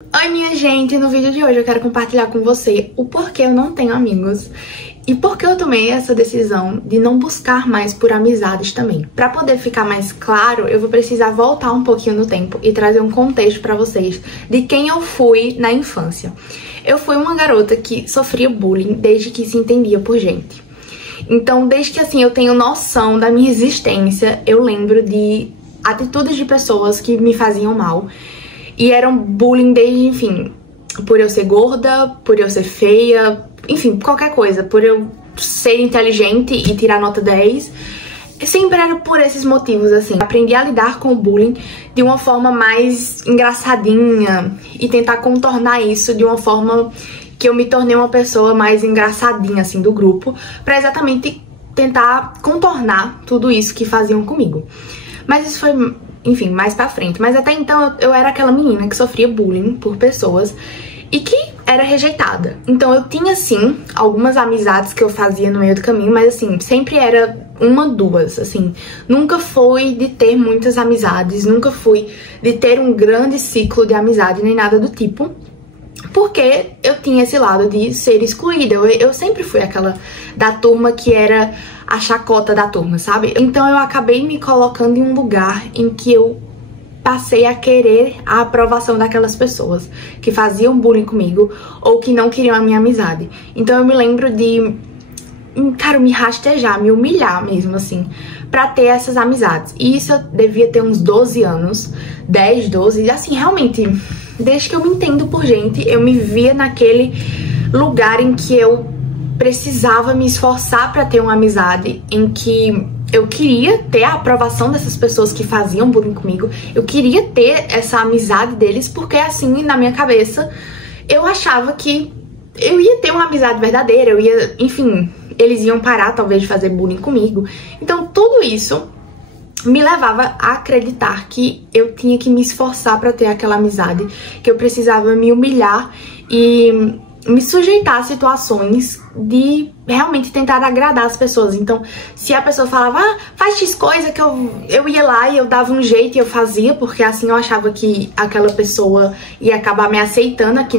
Oi minha gente, no vídeo de hoje eu quero compartilhar com você o porquê eu não tenho amigos e por que eu tomei essa decisão de não buscar mais por amizades também. Pra poder ficar mais claro, eu vou precisar voltar um pouquinho no tempo e trazer um contexto pra vocês de quem eu fui na infância. Eu fui uma garota que sofria bullying desde que se entendia por gente. Então, desde que assim eu tenho noção da minha existência, eu lembro de atitudes de pessoas que me faziam mal. E eram bullying desde, enfim, por eu ser gorda, por eu ser feia, enfim, qualquer coisa. Por eu ser inteligente e tirar nota 10. Sempre era por esses motivos, assim. Aprendi a lidar com o bullying de uma forma mais engraçadinha e tentar contornar isso de uma forma que eu me tornei uma pessoa mais engraçadinha, assim, do grupo, pra exatamente tentar contornar tudo isso que faziam comigo. Mas isso foi, enfim, mais pra frente. Mas até então eu era aquela menina que sofria bullying por pessoas e que era rejeitada. Então eu tinha, sim, algumas amizades que eu fazia no meio do caminho, mas assim, sempre era uma, duas, assim. Nunca foi de ter muitas amizades, nunca fui de ter um grande ciclo de amizade, nem nada do tipo. Porque eu tinha esse lado de ser excluída. Eu sempre fui aquela da turma que era a chacota da turma, sabe? Então eu acabei me colocando em um lugar em que eu passei a querer a aprovação daquelas pessoas que faziam bullying comigo ou que não queriam a minha amizade. Então eu me lembro de, cara, me rastejar, me humilhar mesmo, assim, pra ter essas amizades. E isso eu devia ter uns 12 anos, 10, 12, e assim, realmente, desde que eu me entendo por gente, eu me via naquele lugar em que eu precisava me esforçar pra ter uma amizade, em que eu queria ter a aprovação dessas pessoas que faziam bullying comigo, eu queria ter essa amizade deles, porque assim, na minha cabeça, eu achava que eu ia ter uma amizade verdadeira, eu ia, enfim, eles iam parar talvez de fazer bullying comigo. Então tudo isso me levava a acreditar que eu tinha que me esforçar pra ter aquela amizade, que eu precisava me humilhar e me sujeitar a situações de realmente tentar agradar as pessoas. Então, se a pessoa falava, faz X coisa, que eu ia lá e eu dava um jeito e eu fazia, porque assim eu achava que aquela pessoa ia acabar me aceitando aqui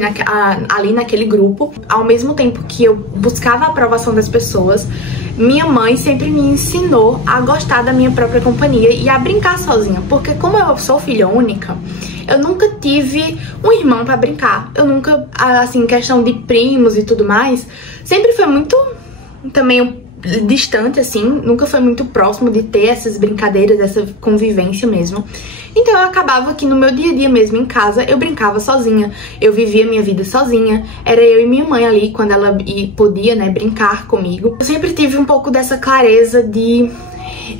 ali naquele grupo. Ao mesmo tempo que eu buscava a aprovação das pessoas, minha mãe sempre me ensinou a gostar da minha própria companhia e a brincar sozinha, porque como eu sou filha única, eu nunca tive um irmão pra brincar. Eu nunca, assim, questão de primos e tudo mais, sempre foi muito também distante, assim, nunca foi muito próximo de ter essas brincadeiras, essa convivência mesmo. Então eu acabava que no meu dia a dia mesmo em casa eu brincava sozinha, eu vivia minha vida sozinha, era eu e minha mãe ali quando ela podia, né, brincar comigo. Eu sempre tive um pouco dessa clareza de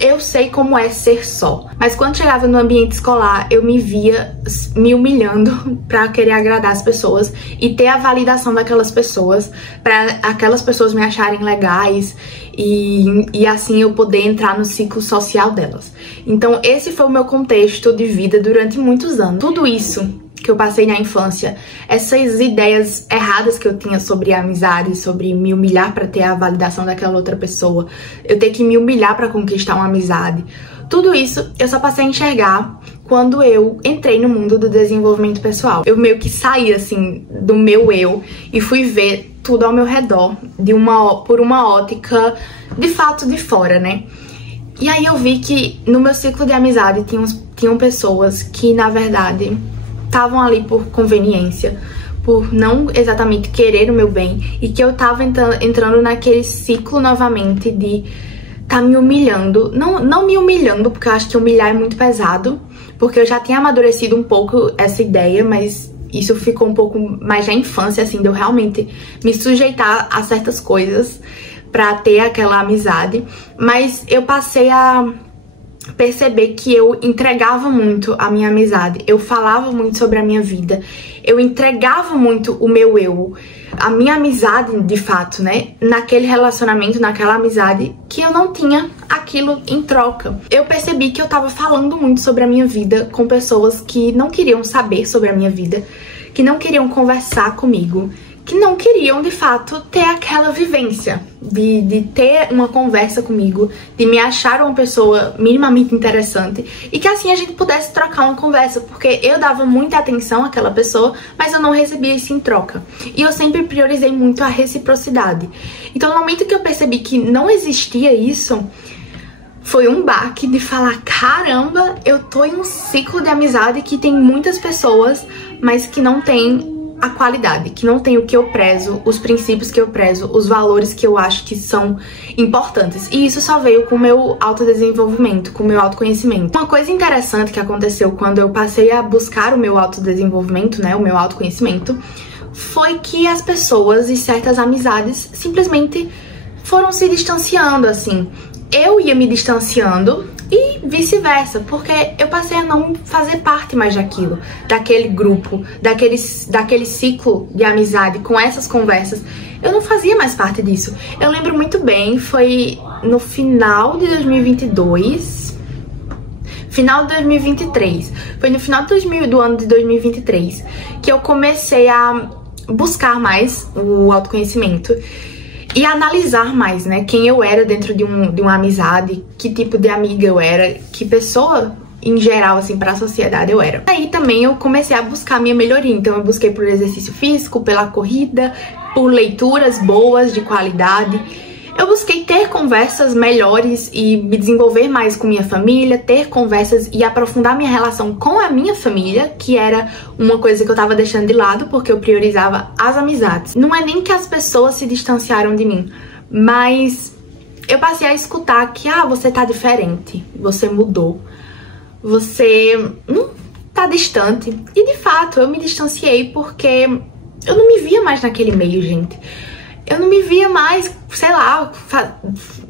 eu sei como é ser só, mas quando chegava no ambiente escolar eu me via me humilhando pra querer agradar as pessoas e ter a validação daquelas pessoas, pra aquelas pessoas me acharem legais e assim eu poder entrar no ciclo social delas. Então esse foi o meu contexto de vida durante muitos anos. Tudo isso que eu passei na infância, essas ideias erradas que eu tinha sobre a amizade, sobre me humilhar pra ter a validação daquela outra pessoa, eu ter que me humilhar pra conquistar uma amizade, tudo isso eu só passei a enxergar quando eu entrei no mundo do desenvolvimento pessoal. Eu meio que saí, assim, do meu eu e fui ver tudo ao meu redor por uma ótica, de fato, de fora, né? E aí eu vi que no meu ciclo de amizade tinham pessoas que, na verdade, estavam ali por conveniência, por não exatamente querer o meu bem, e que eu tava entrando naquele ciclo novamente de tá me humilhando. Não me humilhando, porque eu acho que humilhar é muito pesado, porque eu já tinha amadurecido um pouco essa ideia, mas isso ficou um pouco mais da infância, assim, de eu realmente me sujeitar a certas coisas pra ter aquela amizade. Mas eu passei a perceber que eu entregava muito a minha amizade, eu falava muito sobre a minha vida, eu entregava muito o meu eu, a minha amizade de fato, né, naquele relacionamento, naquela amizade, que eu não tinha aquilo em troca. Eu percebi que eu tava falando muito sobre a minha vida com pessoas que não queriam saber sobre a minha vida, que não queriam conversar comigo, que não queriam, de fato, ter aquela vivência de ter uma conversa comigo, de me achar uma pessoa minimamente interessante e que assim a gente pudesse trocar uma conversa, porque eu dava muita atenção àquela pessoa, mas eu não recebia isso em troca. E eu sempre priorizei muito a reciprocidade. Então, no momento que eu percebi que não existia isso, foi um baque de falar, caramba, eu tô em um ciclo de amizade que tem muitas pessoas, mas que não tem a qualidade, que não tem o que eu prezo, os princípios que eu prezo, os valores que eu acho que são importantes. E isso só veio com o meu autodesenvolvimento, com o meu autoconhecimento. Uma coisa interessante que aconteceu quando eu passei a buscar o meu autodesenvolvimento, né, o meu autoconhecimento, foi que as pessoas e certas amizades simplesmente foram se distanciando, assim. Eu ia me distanciando e vice-versa, porque eu passei a não fazer parte mais daquilo, daquele grupo, daquele ciclo de amizade com essas conversas. Eu não fazia mais parte disso. Eu lembro muito bem, foi no final de 2022, final de 2023, foi no final do ano de 2023 que eu comecei a buscar mais o autoconhecimento e analisar mais, né, quem eu era dentro de uma amizade, que tipo de amiga eu era, que pessoa em geral, assim, pra sociedade eu era. Aí também eu comecei a buscar a minha melhoria, então eu busquei por exercício físico, pela corrida, por leituras boas, de qualidade. Eu busquei ter conversas melhores e me desenvolver mais com minha família, ter conversas e aprofundar minha relação com a minha família, que era uma coisa que eu tava deixando de lado porque eu priorizava as amizades. Não é nem que as pessoas se distanciaram de mim, mas eu passei a escutar que, você tá diferente, você mudou, você não tá distante. E de fato, eu me distanciei porque eu não me via mais naquele meio, gente. Eu não me via mais, sei lá,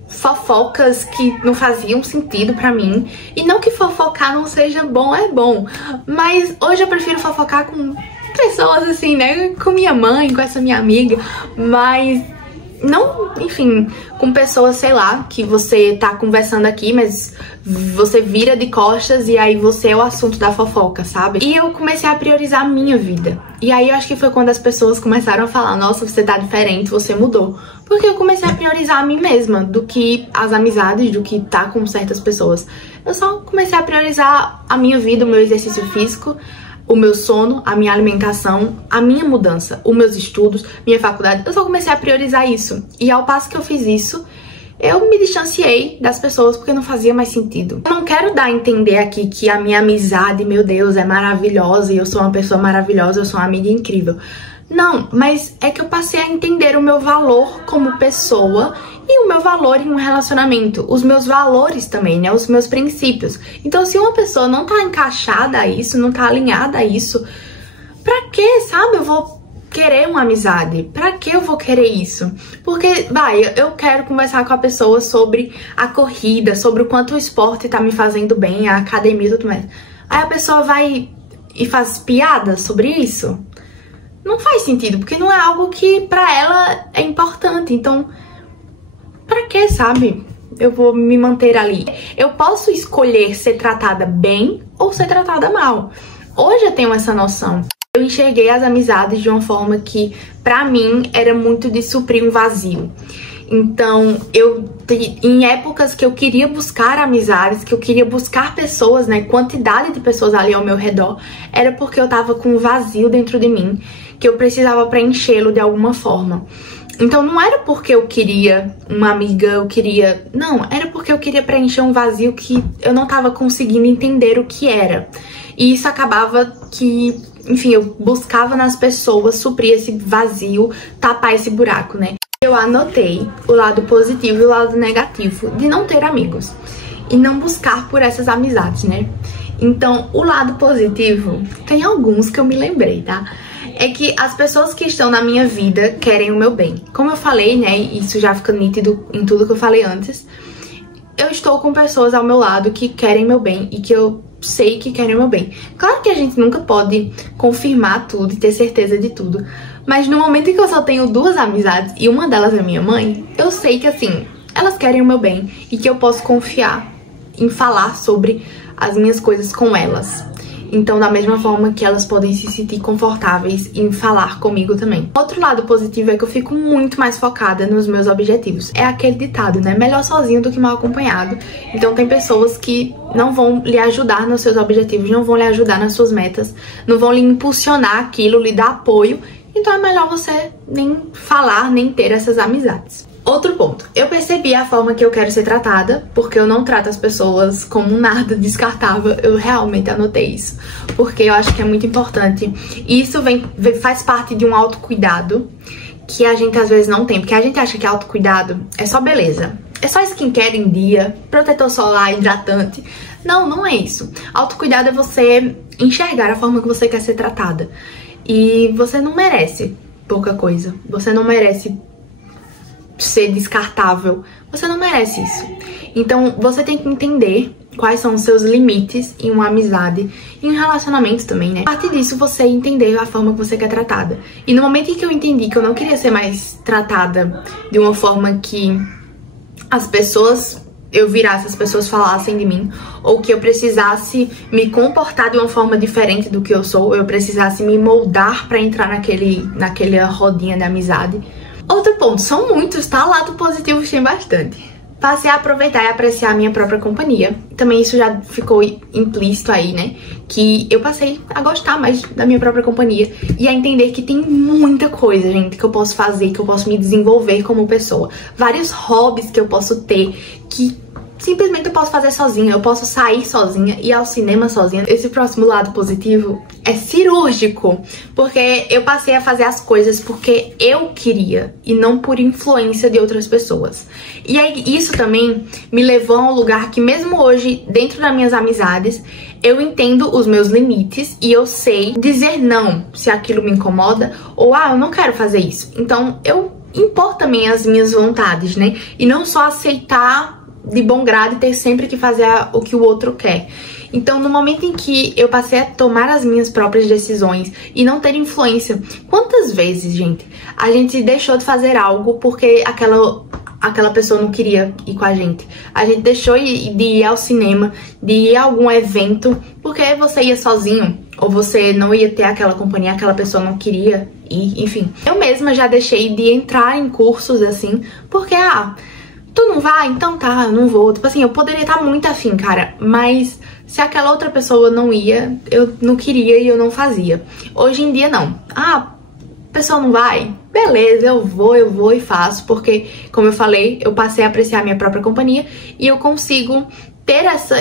fofocas que não faziam sentido pra mim. E não que fofocar não seja bom, é bom. Mas hoje eu prefiro fofocar com pessoas assim, né? Com minha mãe, com essa minha amiga. Mas não, enfim, com pessoas, sei lá, que você tá conversando aqui, mas você vira de costas e aí você é o assunto da fofoca, sabe? E eu comecei a priorizar a minha vida. E aí eu acho que foi quando as pessoas começaram a falar, nossa, você tá diferente, você mudou. Porque eu comecei a priorizar a mim mesma, do que as amizades, do que tá com certas pessoas. Eu só comecei a priorizar a minha vida, o meu exercício físico, o meu sono, a minha alimentação, a minha mudança, os meus estudos, minha faculdade. Eu só comecei a priorizar isso. E ao passo que eu fiz isso, eu me distanciei das pessoas porque não fazia mais sentido. Eu não quero dar a entender aqui que a minha amizade, meu Deus, é maravilhosa e eu sou uma pessoa maravilhosa, eu sou uma amiga incrível. Não, mas é que eu passei a entender o meu valor como pessoa e o meu valor em um relacionamento, os meus valores também, né, os meus princípios. Então, se uma pessoa não tá encaixada a isso, não tá alinhada a isso, pra que, sabe, eu vou querer uma amizade? Pra que eu vou querer isso? Porque, eu quero conversar com a pessoa sobre a corrida, sobre o quanto o esporte tá me fazendo bem, a academia e tudo mais. Aí a pessoa vai e faz piada sobre isso? Não faz sentido, porque não é algo que pra ela é importante. Então, pra que, sabe? Eu vou me manter ali. Eu posso escolher ser tratada bem ou ser tratada mal. Hoje eu tenho essa noção. Eu enxerguei as amizades de uma forma que, pra mim, era muito de suprir um vazio. Então, em épocas que eu queria buscar amizades, que eu queria buscar pessoas, né, quantidade de pessoas ali ao meu redor, era porque eu tava com um vazio dentro de mim, que eu precisava preenchê-lo de alguma forma. Então não era porque eu queria uma amiga, não, era porque eu queria preencher um vazio que eu não tava conseguindo entender o que era. E isso acabava que, enfim, eu buscava nas pessoas suprir esse vazio, tapar esse buraco, né? Eu anotei o lado positivo e o lado negativo de não ter amigos e não buscar por essas amizades, né? Então, o lado positivo, tem alguns que eu me lembrei, tá? É que as pessoas que estão na minha vida querem o meu bem. Como eu falei, né, isso já fica nítido em tudo que eu falei antes, eu estou com pessoas ao meu lado que querem meu bem e que eu sei que querem meu bem. Claro que a gente nunca pode confirmar tudo e ter certeza de tudo, mas no momento em que eu só tenho duas amizades e uma delas é minha mãe, eu sei que, assim, elas querem o meu bem e que eu posso confiar em falar sobre as minhas coisas com elas. Então, da mesma forma que elas podem se sentir confortáveis em falar comigo também. Outro lado positivo é que eu fico muito mais focada nos meus objetivos. É aquele ditado, né? Melhor sozinho do que mal acompanhado. Então, tem pessoas que não vão lhe ajudar nos seus objetivos, não vão lhe ajudar nas suas metas, não vão lhe impulsionar aquilo, lhe dar apoio. Então, é melhor você nem falar, nem ter essas amizades. Outro ponto, eu percebi a forma que eu quero ser tratada, porque eu não trato as pessoas como nada descartável. Eu realmente anotei isso, porque eu acho que é muito importante. E isso faz parte de um autocuidado que a gente às vezes não tem, porque a gente acha que autocuidado é só beleza. É só skincare em dia, protetor solar, hidratante. Não, não é isso. Autocuidado é você enxergar a forma que você quer ser tratada. E você não merece pouca coisa. Você não merece ser descartável. Você não merece isso. Então, você tem que entender quais são os seus limites em uma amizade e em um relacionamento também, né? A partir disso, você entender a forma que você quer tratada. E no momento em que eu entendi que eu não queria ser mais tratada de uma forma que eu virasse, as pessoas falassem de mim, ou que eu precisasse me comportar de uma forma diferente do que eu sou, ou eu precisasse me moldar pra entrar naquela rodinha de amizade. Outro ponto, são muitos, tá? Lado positivo tem bastante. Passei a aproveitar e apreciar a minha própria companhia. Também isso já ficou implícito aí, né? Que eu passei a gostar mais da minha própria companhia e a entender que tem muita coisa, gente, que eu posso fazer, que eu posso me desenvolver como pessoa. Vários hobbies que eu posso ter, que simplesmente eu posso fazer sozinha, eu posso sair sozinha, ir ao cinema sozinha. Esse próximo lado positivo é cirúrgico, porque eu passei a fazer as coisas porque eu queria e não por influência de outras pessoas. E aí isso também me levou a um lugar que mesmo hoje, dentro das minhas amizades, eu entendo os meus limites e eu sei dizer não se aquilo me incomoda ou eu não quero fazer isso. Então eu impor também as minhas vontades, né? E não só aceitar de bom grado e ter sempre que fazer o que o outro quer. Então, no momento em que eu passei a tomar as minhas próprias decisões e não ter influência, quantas vezes, gente, a gente deixou de fazer algo porque aquela pessoa não queria ir com a gente. A gente deixou de ir ao cinema, de ir a algum evento, porque você ia sozinho, ou você não ia ter aquela companhia, aquela pessoa não queria ir, enfim. Eu mesma já deixei de entrar em cursos assim, porque, tu não vai? Então tá, eu não vou. Tipo assim, eu poderia estar muito afim, cara, mas se aquela outra pessoa não ia, eu não queria e eu não fazia. Hoje em dia, não. A pessoa não vai? Beleza, eu vou e faço, porque, como eu falei, eu passei a apreciar a minha própria companhia e eu consigo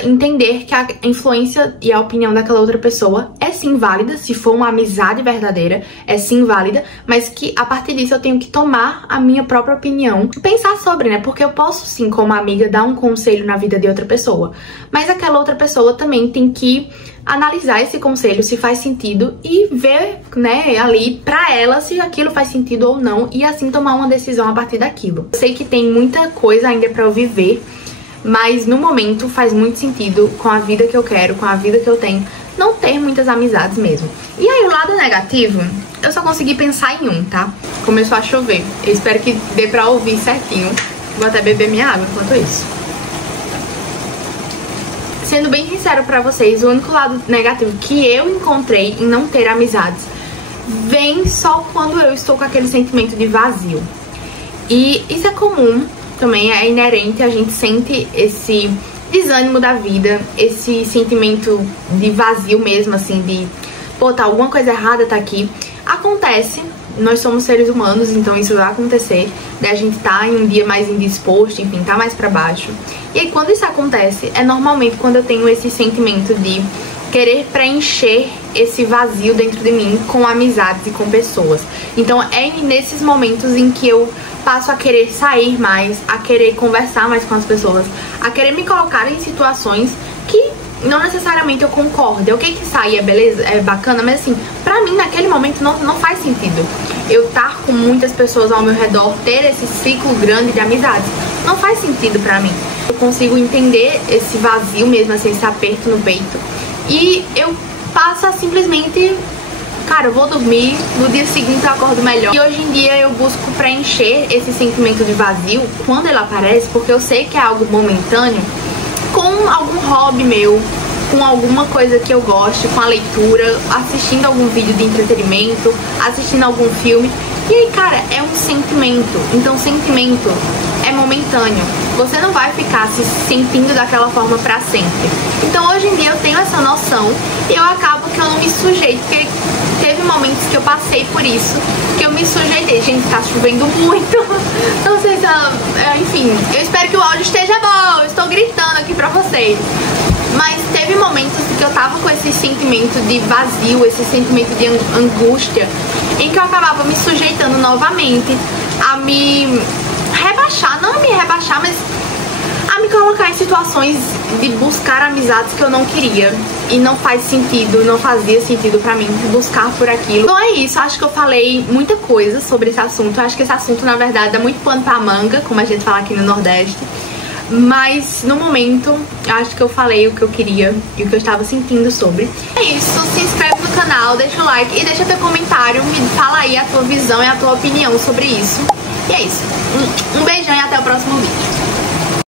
entender que a influência e a opinião daquela outra pessoa é sim válida, se for uma amizade verdadeira, é sim válida, mas que a partir disso eu tenho que tomar a minha própria opinião, pensar sobre, né? Porque eu posso sim, como amiga, dar um conselho na vida de outra pessoa, mas aquela outra pessoa também tem que analisar esse conselho, se faz sentido e ver, né, ali pra ela se aquilo faz sentido ou não e assim tomar uma decisão a partir daquilo. Eu sei que tem muita coisa ainda pra eu viver, mas no momento faz muito sentido com a vida que eu quero, com a vida que eu tenho, não ter muitas amizades mesmo. E aí o lado negativo, eu só consegui pensar em um, tá? Começou a chover. Eu espero que dê pra ouvir certinho. Vou até beber minha água enquanto isso. Sendo bem sincero pra vocês, o único lado negativo que eu encontrei em não ter amizades vem só quando eu estou com aquele sentimento de vazio. E isso é comum. Também é inerente, a gente sente esse desânimo da vida, esse sentimento de vazio mesmo, assim, de pô, tá alguma coisa errada, tá aqui. Acontece, nós somos seres humanos, então isso vai acontecer, né? A gente tá em um dia mais indisposto, enfim, tá mais pra baixo. E aí quando isso acontece, é normalmente quando eu tenho esse sentimento de querer preencher esse vazio dentro de mim com amizades e com pessoas. Então é nesses momentos em que eu passo a querer sair mais, a querer conversar mais com as pessoas, a querer me colocar em situações que não necessariamente eu concordo. Ok que sair é beleza, é bacana, mas assim, pra mim naquele momento não faz sentido eu estar com muitas pessoas ao meu redor, ter esse ciclo grande de amizades. Não faz sentido pra mim. Eu consigo entender esse vazio mesmo, assim, esse aperto no peito. E eu passo a simplesmente, cara, eu vou dormir, no dia seguinte eu acordo melhor. E hoje em dia eu busco preencher esse sentimento de vazio quando ele aparece, porque eu sei que é algo momentâneo, com algum hobby meu, com alguma coisa que eu goste, com a leitura, assistindo algum vídeo de entretenimento, assistindo algum filme. E aí, cara, é um sentimento. Então, sentimento é momentâneo. Você não vai ficar se sentindo daquela forma pra sempre. Então, hoje em dia eu tenho essa noção e eu acabo que eu não me sujeito, porque teve momentos que eu passei por isso, que eu me sujeitei. Gente, tá chovendo muito. Não sei se enfim, eu espero que o áudio esteja bom. Eu estou gritando aqui pra vocês. Mas teve momentos que eu tava com esse sentimento de vazio, esse sentimento de angústia, em que eu acabava me sujeitando novamente a me rebaixar, não a me rebaixar, mas a me colocar em situações de buscar amizades que eu não queria. E não faz sentido, não fazia sentido pra mim buscar por aquilo. Então é isso, acho que eu falei muita coisa sobre esse assunto. Eu acho que esse assunto, na verdade, dá muito pano pra manga, como a gente fala aqui no Nordeste. Mas no momento, acho que eu falei o que eu queria e o que eu estava sentindo sobre. É isso, se inscreve no canal, deixa o like e deixa teu comentário. Me fala aí a tua visão e a tua opinião sobre isso. E é isso, um beijão e até o próximo vídeo.